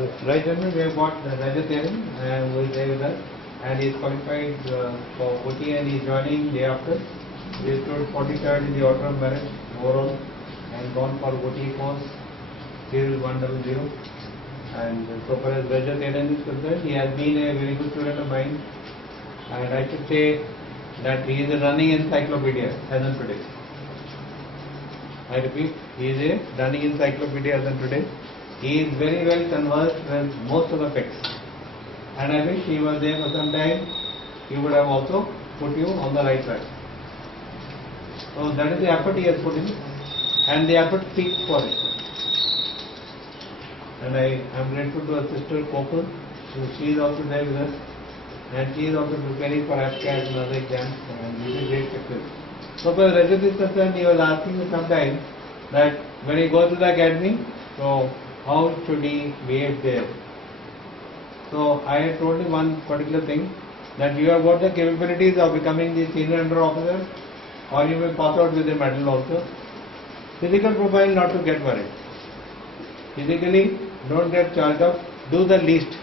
Right gentlemen, we have got Rajat Teran who is there with us, and he is qualified for OT and he is joining day after. He is stood 43rd in the order of merit overall and gone for OT course serial 100. And so far as Rajat Teran is concerned, he has been a very good student of mine, and I should say that he is a running encyclopedia as on today. I repeat, he is a running encyclopedia as on today. He is very well conversed with most of the facts, and I wish he was there for some time. He would have also put you on the right track. So that is the effort he has put in, and the effort speaks for it. And I am grateful to our sister Kopal, she is also there with us, and she is also preparing for AFCAT and other exams, and this is great success. So far as Rajat is concerned, he was asking me sometime that when he goes to the academy, so how should he behave there? So I had told him one particular thing, that you have got the capabilities of becoming the senior under officer, or you may pass out with a medal also. Physical profile, not to get worried. Physically, don't get charged up, do the least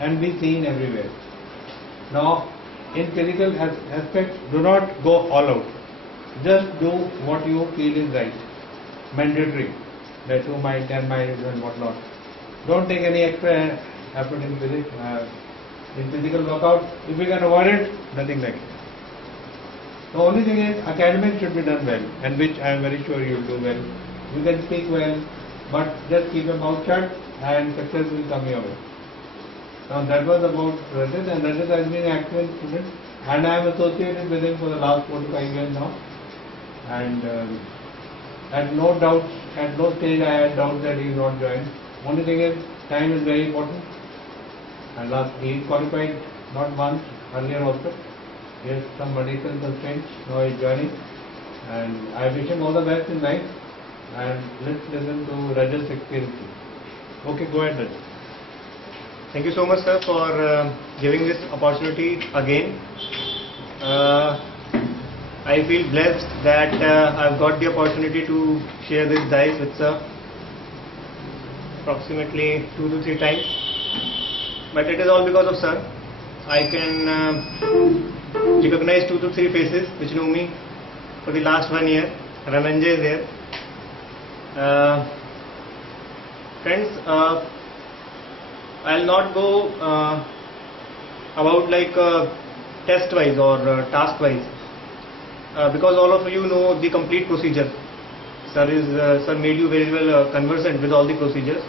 and be seen everywhere. Now, in physical aspect, do not go all out. Just do what you feel is right. Mandatory. Like 2 miles, 10 miles and whatnot. Don't take any extra effort in physical workout. If you can avoid it, nothing like it. The only thing is, academics should be done well, and which I am very sure you will do well. You can speak well, but just keep your mouth shut and success will come your way. Now that was about Rajat, and Rajat has been an excellent student, and I am associated with him for the last 4 to 5 years now. And at no stage I had doubt that he is not joined. Only thing is, time is very important. And he qualified not once, earlier also. He has some medical constraints, now he is joining. And I wish him all the best in life. And let's listen to Rajat's experience. Okay, go ahead, Rajat. Thank you so much, sir, for giving this opportunity again. I feel blessed that I've got the opportunity to share this dice with sir approximately 2 to 3 times. But it is all because of sir. I can recognize 2 to 3 faces which know me for the last 1 year. Ramanjay is there. Friends, I'll not go about like test wise or task wise, because all of you know the complete procedure. Sir made you very well conversant with all the procedures.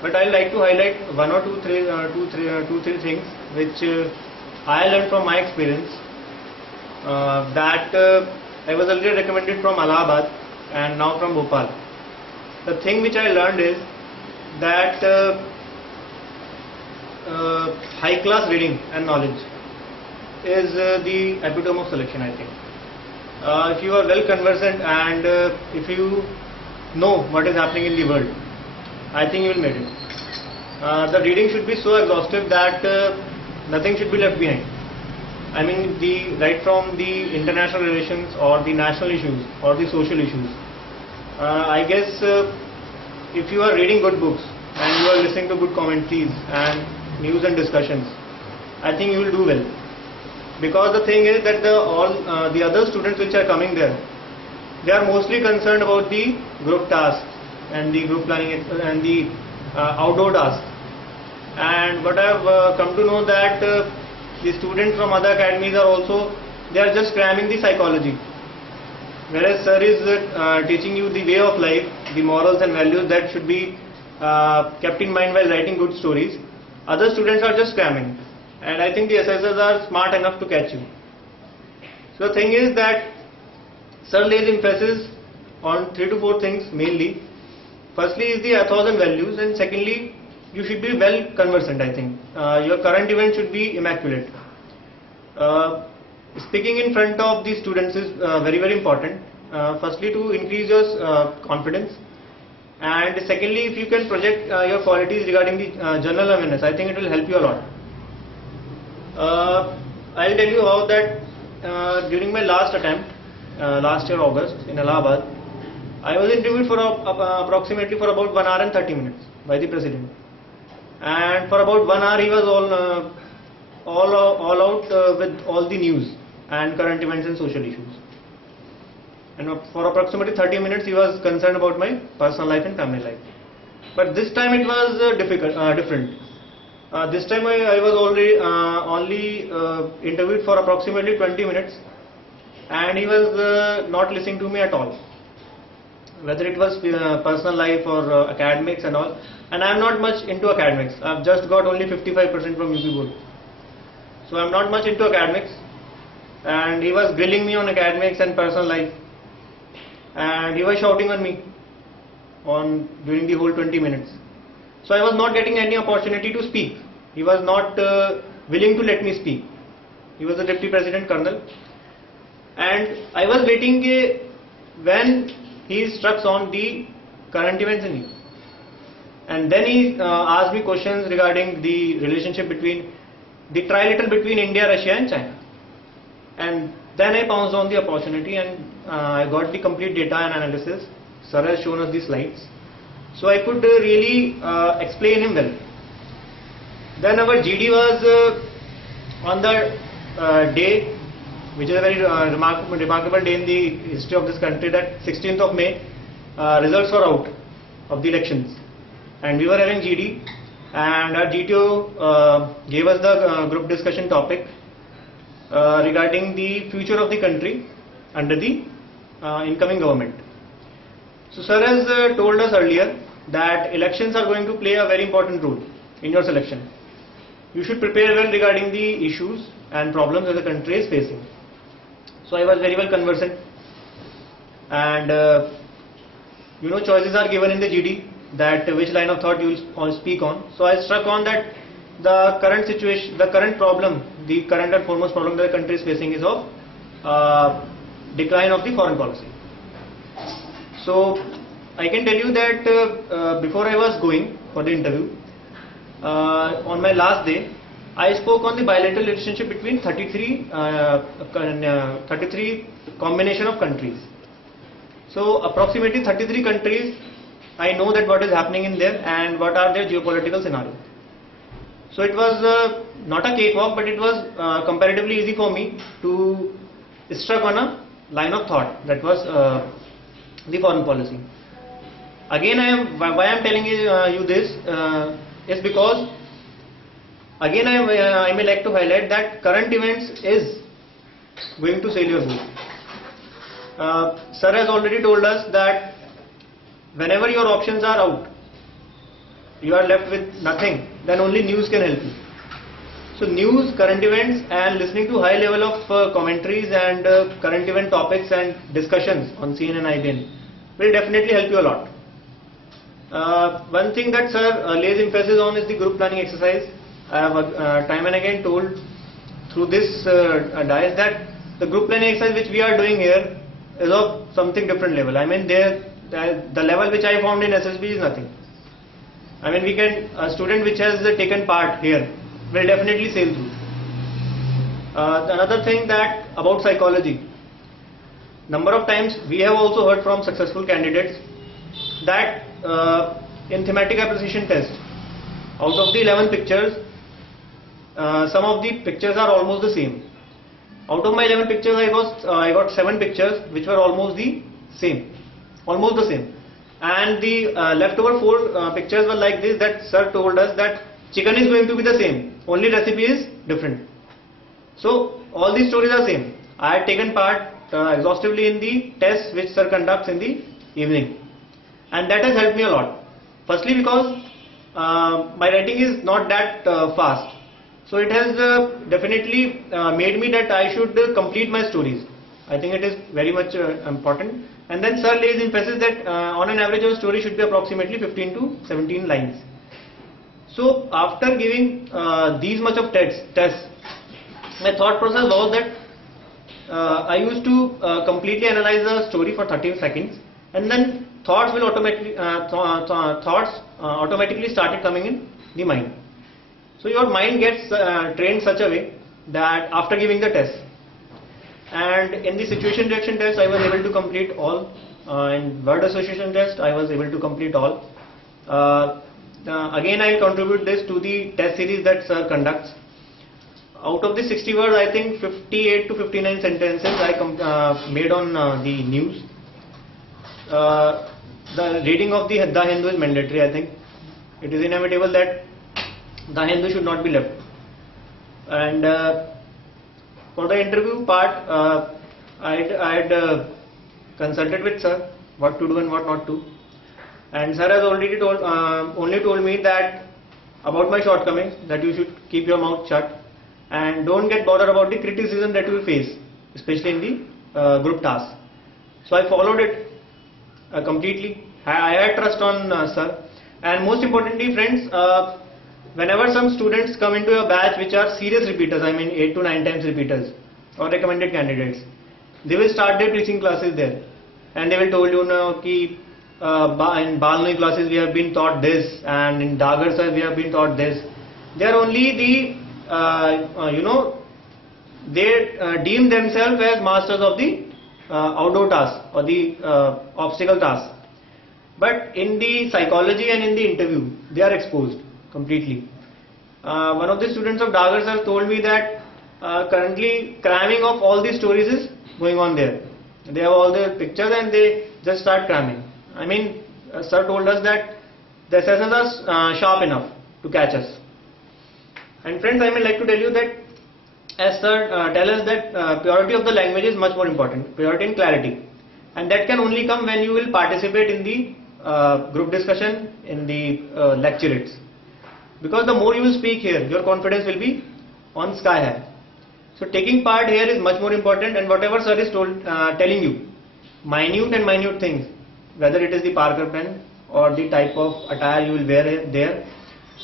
But I'd like to highlight 1 or 2, 3 things which I learned from my experience. That I was earlier recommended from Allahabad and now from Bhopal. The thing which I learned is that high class reading and knowledge is the epitome of selection, I think. If you are well conversant and if you know what is happening in the world, I think you will make it. The reading should be so exhaustive that nothing should be left behind. I mean, right from the international relations or the national issues or the social issues. I guess if you are reading good books and you are listening to good commentaries and news and discussions, I think you will do well. Because the thing is that all the other students which are coming there, they are mostly concerned about the group tasks and the group planning and the outdoor tasks. And what I have come to know that the students from other academies are also, they are just cramming the psychology. Whereas sir is teaching you the way of life, the morals and values that should be kept in mind while writing good stories. Other students are just cramming, and I think the assessors are smart enough to catch you. So the thing is that sir lays emphasis on 3 to 4 things mainly. Firstly is the ethos and values, and secondly you should be well conversant, I think. Your current event should be immaculate. Speaking in front of the students is very, very important. Firstly, to increase your confidence, and secondly, if you can project your qualities regarding the general awareness, I think it will help you a lot. I'll tell you how that during my last attempt, last year August in Allahabad, I was interviewed for approximately for about 1 hour and 30 minutes by the president. and for about 1 hour he was all out with all the news and current events and social issues. And for approximately 30 minutes he was concerned about my personal life and family life. But this time it was different. This time I was already only interviewed for approximately 20 minutes, and he was not listening to me at all, whether it was personal life or academics and all. And I am not much into academics. I have just got only 55% from UP Board, so I am not much into academics. And he was grilling me on academics and personal life, and he was shouting on me during the whole 20 minutes. So I was not getting any opportunity to speak. He was not willing to let me speak. He was the Deputy President Colonel, and I was waiting when he struck on the current events in India. And then he asked me questions regarding the relationship between the trilateral between India, Russia and China. And then I pounced on the opportunity, and I got the complete data and analysis. Sir has shown us the slides, so I could really explain him well. Then our GD was on the day, which is a very remarkable day in the history of this country, that 16th of May, results were out of the elections, and we were having GD, and our GTO gave us the group discussion topic regarding the future of the country under the incoming government. So sir has told us earlier that elections are going to play a very important role in your selection. You should prepare well regarding the issues and problems that the country is facing. So I was very well conversant, and choices are given in the GD that which line of thought you will speak on. So I struck on that the current situation, the current problem, the current and foremost problem that the country is facing is of decline of the foreign policy. So I can tell you that before I was going for the interview, on my last day, I spoke on the bilateral relationship between 33 combination of countries. So approximately 33 countries, I know that what is happening in there and what are their geopolitical scenarios. So it was not a cakewalk, but it was comparatively easy for me to struck on a line of thought, that was the foreign policy. Again, why I am telling you this is because again I may like to highlight that current events is going to sail your boat. Sir has already told us that whenever your options are out, you are left with nothing, then only news can help you. So news, current events, and listening to high level of commentaries and current event topics and discussions on CNN, IBN will definitely help you a lot. One thing that sir lays emphasis on is the group planning exercise. I have time and again told through this dais that the group planning exercise which we are doing here is of something different level. I mean, the level which I found in SSB is nothing. I mean, a student which has taken part here will definitely sail through. Another thing that about psychology, number of times we have also heard from successful candidates that in thematic appreciation test, out of the 11 pictures, some of the pictures are almost the same. Out of my 11 pictures, I got 7 pictures which were almost the same. And the leftover 4 pictures were like this, that sir told us that chicken is going to be the same, only recipe is different. So all these stories are same. I had taken part exhaustively in the tests which sir conducts in the evening, and that has helped me a lot. Firstly, because my writing is not that fast, so it has definitely made me that I should complete my stories. I think it is very much important. And then sir lays emphasis that on an average a story should be approximately 15 to 17 lines. So after giving these much of tests, my thought process was that I used to completely analyze the story for 30 seconds, and then thoughts automatically started coming in the mind. So your mind gets trained such a way that after giving the test, and in the situation reaction test I was able to complete all, in word association test I was able to complete all. again I'll contribute this to the test series that sir conducts. Out of the 60 words, I think 58 to 59 sentences I made on the news. The reading of the Hindu is mandatory, I think. It is inevitable that the Hindu should not be left. And for the interview part, I had consulted with sir what to do and what not to. And sir has already only told me that about my shortcomings, that you should keep your mouth shut and don't get bothered about the criticism that you will face, especially in the group task. So I followed it completely. I had trust on sir. And most importantly, friends, whenever some students come into your batch which are serious repeaters, I mean 8 to 9 times repeaters or recommended candidates, they will start their preaching classes there, and they will tell you now ki in Balnui classes we have been taught this, and in Dagar sir we have been taught this. They are only the they deem themselves as masters of the outdoor task or the obstacle task. But in the psychology and in the interview, they are exposed completely. One of the students of Dagar sir told me that currently cramming of all these stories is going on there. They have all the pictures and they just start cramming. I mean, sir told us that the assessors are sharp enough to catch us. And friends, I would like to tell you that as sir tell us that purity of the language is much more important, purity and clarity. And that can only come when you will participate in the group discussion, in the lecturate. Because the more you will speak here, your confidence will be on sky high. So taking part here is much more important, and whatever sir is telling you, minute things, whether it is the Parker pen or the type of attire you will wear there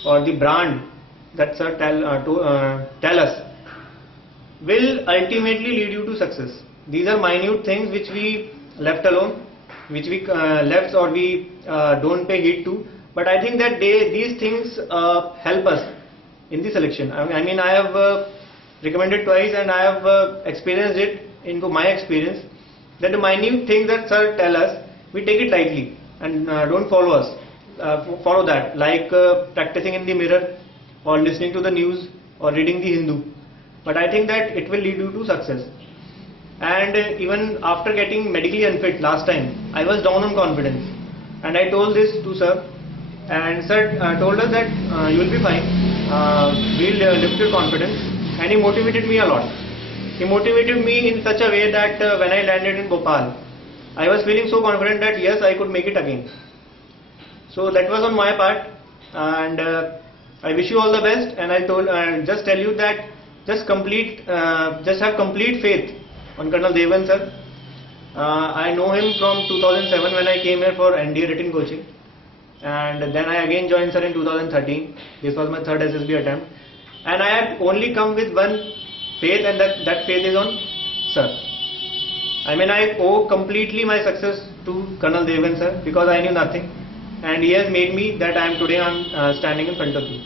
or the brand that sir tell us, will ultimately lead you to success. These are minute things which we left alone, which we left or we don't pay heed to. But I think that these things help us in the selection. I mean, I have recommended twice and I have experienced it into my experience, that the minute things that sir tell us, we take it lightly and don't follow that, like practicing in the mirror or listening to the news or reading the Hindu. But I think that it will lead you to success. And even after getting medically unfit last time, I was down on confidence, and I told this to sir, and sir told us that you will be fine, we'll lift your confidence, and he motivated me a lot. He motivated me in such a way that when I landed in Bhopal, I was feeling so confident that yes, I could make it again. So that was on my part, and I wish you all the best. And I just tell you that just have complete faith on Colonel Devan sir. I know him from 2007 when I came here for NDA written coaching, and then I again joined sir in 2013. This was my third SSB attempt, and I have only come with one faith, and that faith is on sir. I mean, I owe completely my success to Colonel Devan sir, because I knew nothing, and he has made me that I am today standing in front of you.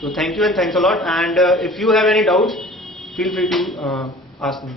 So thank you and thanks a lot. And if you have any doubts, feel free to ask me.